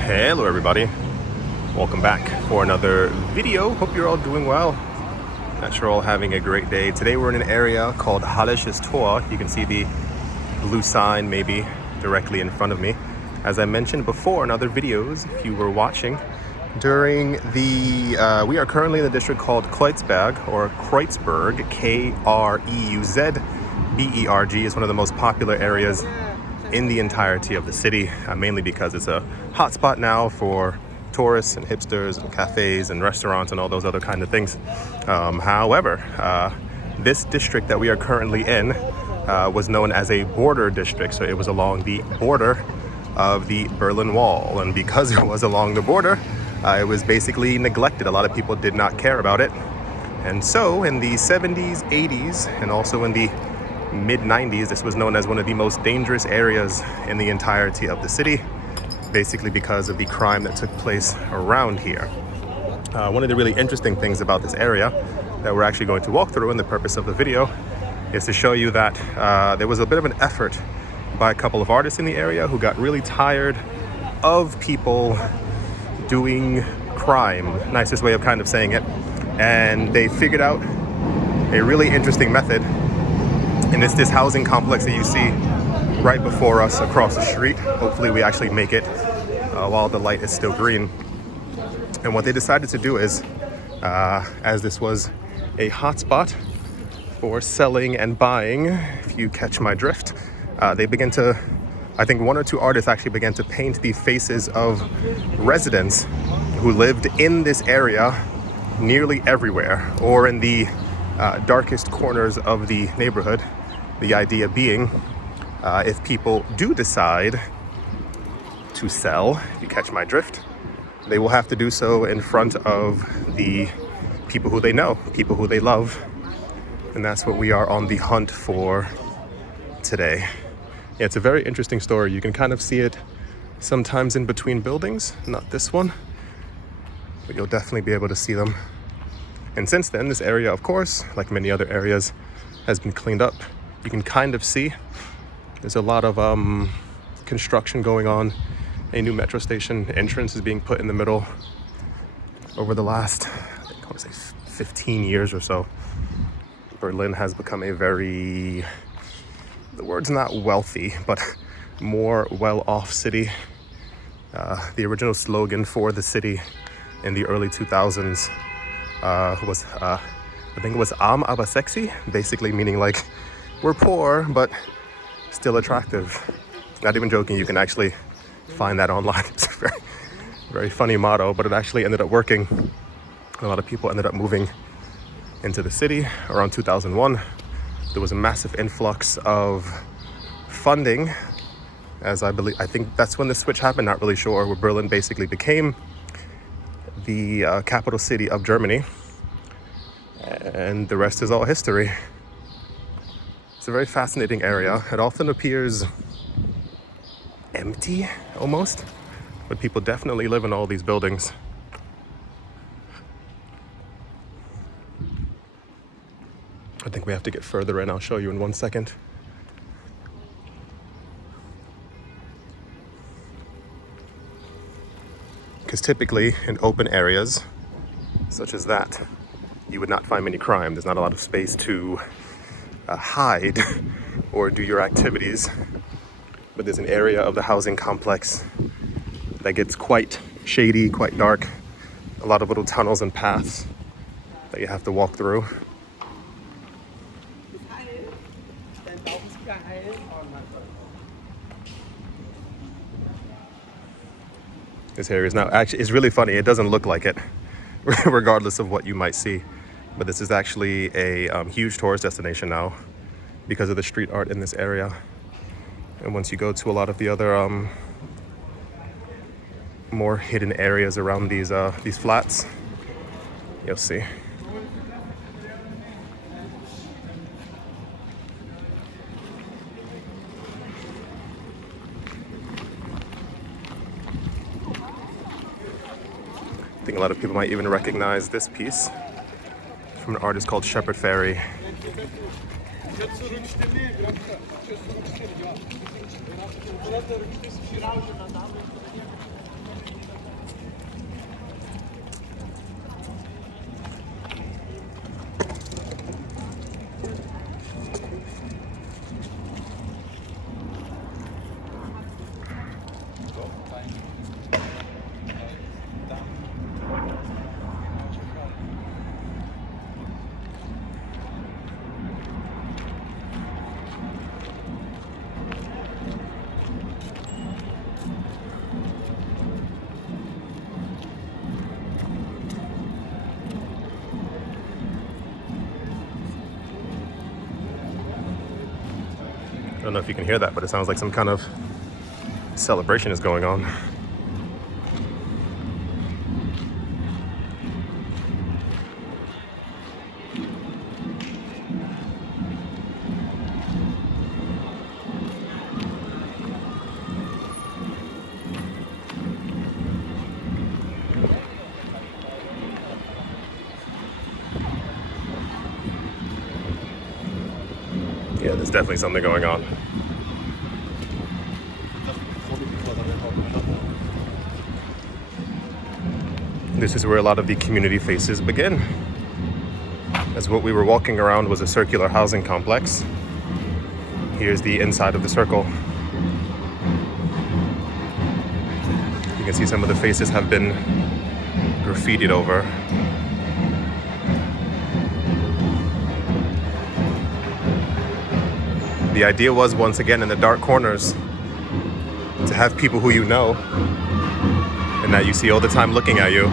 Hello everybody, welcome back for another video. Hope you're all doing well. Not sure all having a great day. Today we're in an area called Hallesches. You can see the blue sign maybe directly in front of me. As I mentioned before in other videos, if you were watching, during the we are currently in the district called Kreuzberg or Kreuzberg, K-R-E-U-Z-B-E-R-G. Is one of the most popular areas in the entirety of the city, mainly because it's a hotspot now for tourists and hipsters and cafes and restaurants and all those other kind of things. However, this district that we are currently in was known as a border district, so it was along the border of the Berlin Wall, and because it was along the border, it was basically neglected. A lot of people did not care about it, and so in the 70s, 80s, and also in the mid-90s, this was known as one of the most dangerous areas in the entirety of the city, basically because of the crime that took place around here. One of the really interesting things about this area that we're actually going to walk through, and the purpose of the video is to show you that there was a bit of an effort by a couple of artists in the area who got really tired of people doing crime, nicest way of kind of saying it, and they figured out a really interesting method. And it's this housing complex that you see right before us across the street. Hopefully we actually make it while the light is still green. And what they decided to do is, as this was a hotspot for selling and buying, if you catch my drift, they began to, I think one or two artists actually began to paint the faces of residents who lived in this area nearly everywhere, or in the darkest corners of the neighborhood. The idea being, if people do decide to sell, if you catch my drift, they will have to do so in front of the people who they know, people who they love. And that's what we are on the hunt for today. Yeah, it's a very interesting story. You can kind of see it sometimes in between buildings, not this one, but you'll definitely be able to see them. And since then, this area, of course, like many other areas, has been cleaned up. You can kind of see there's a lot of construction going on. A new metro station entrance is being put in the middle. Over the last, I think I want to say 15 years or so, Berlin has become a very, the word's not wealthy, but more well-off city. The original slogan for the city in the early 2000s was, I think it was arm aber sexy, basically meaning like, we're poor, but still attractive. Not even joking, you can actually find that online. It's a very, very funny motto, but it actually ended up working. A lot of people ended up moving into the city around 2001. There was a massive influx of funding, as I think that's when the switch happened, not really sure, where Berlin basically became the capital city of Germany. And the rest is all history. It's a very fascinating area. It often appears empty, almost, but people definitely live in all these buildings. I think we have to get further in. I'll show you in 1 second. Because typically in open areas such as that, you would not find many crime. There's not a lot of space to hide or do your activities, but there's an area of the housing complex that gets quite shady, quite dark. A lot of little tunnels and paths that you have to walk through. This area is now actually, it's really funny, it doesn't look like it regardless of what you might see. But this is actually a huge tourist destination now because of the street art in this area. And once you go to a lot of the other more hidden areas around these flats, you'll see. I think a lot of people might even recognize this piece from an artist called Shepherd Ferry. don't know if you can hear that, but it sounds like some kind of celebration is going on. Yeah, there's definitely something going on. This is where a lot of the community faces begin. As what we were walking around was a circular housing complex. Here's the inside of the circle. You can see some of the faces have been graffitied over. The idea was, once again, in the dark corners, to have people who you know and that you see all the time looking at you.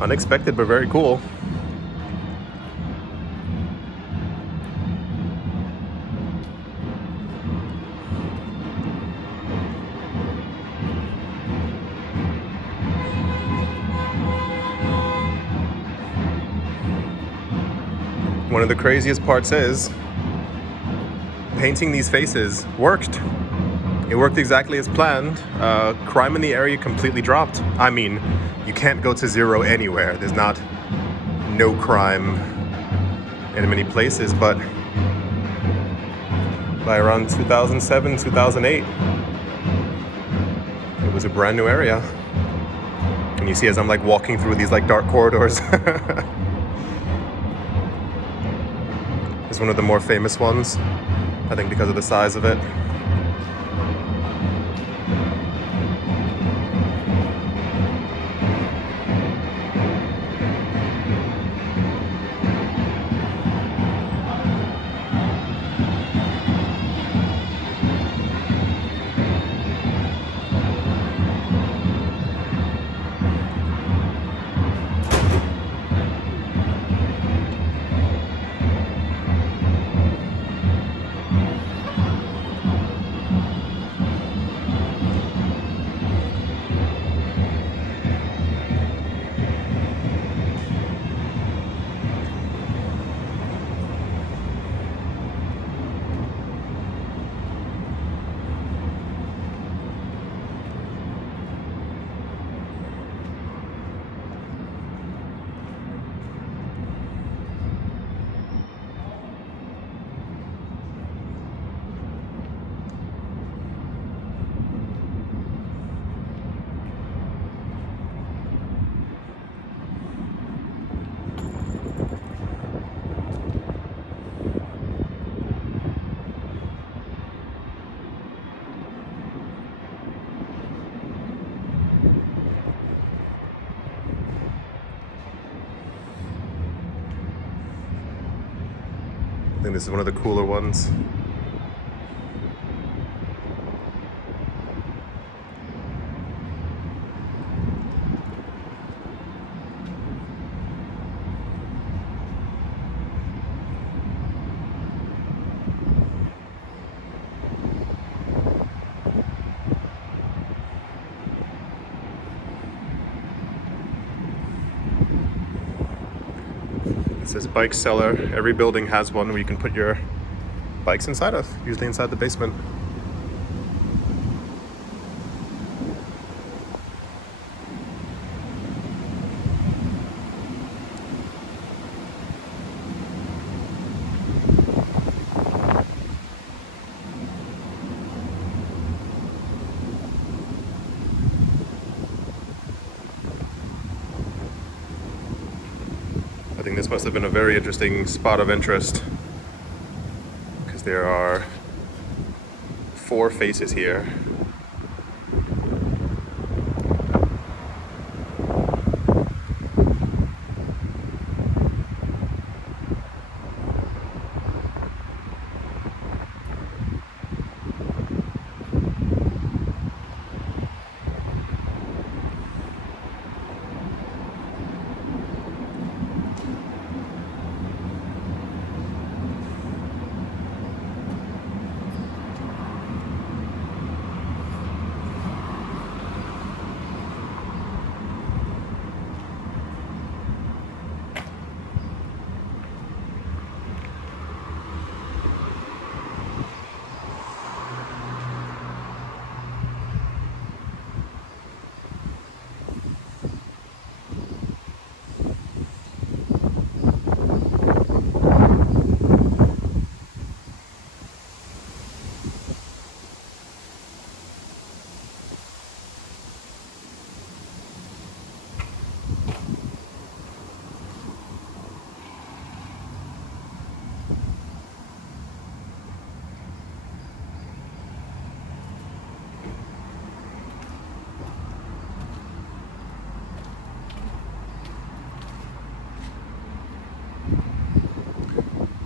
Unexpected, but very cool. One of the craziest parts is painting these faces worked. It worked exactly as planned. Crime in the area completely dropped. I mean, you can't go to zero anywhere. There's not no crime in many places, but by around 2007, 2008, it was a brand new area. And you see as I'm like walking through these like dark corridors. is one of the more famous ones, I think because of the size of it. I think this is one of the cooler ones. It says bike cellar. Every building has one where you can put your bikes inside of, usually inside the basement. I think this must have been a very interesting spot of interest because there are 4 faces here.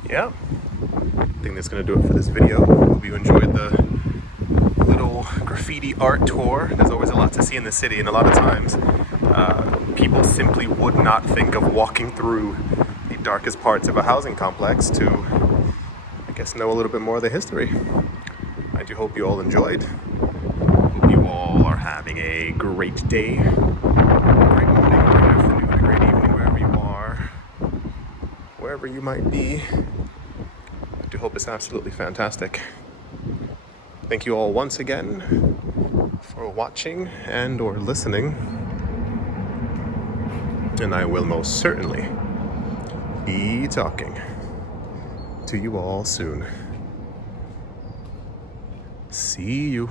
Yeah, I think that's gonna do it for this video. Hope you enjoyed the little graffiti art tour. There's always a lot to see in the city, and a lot of times people simply would not think of walking through the darkest parts of a housing complex to, I guess, know a little bit more of the history. I do hope you all enjoyed. Hope you all are having a great day, great morning, great afternoon, a great evening, wherever you are, wherever you might be. I do hope it's absolutely fantastic. Thank you all once again for watching and or listening. And I will most certainly be talking to you all soon. See you.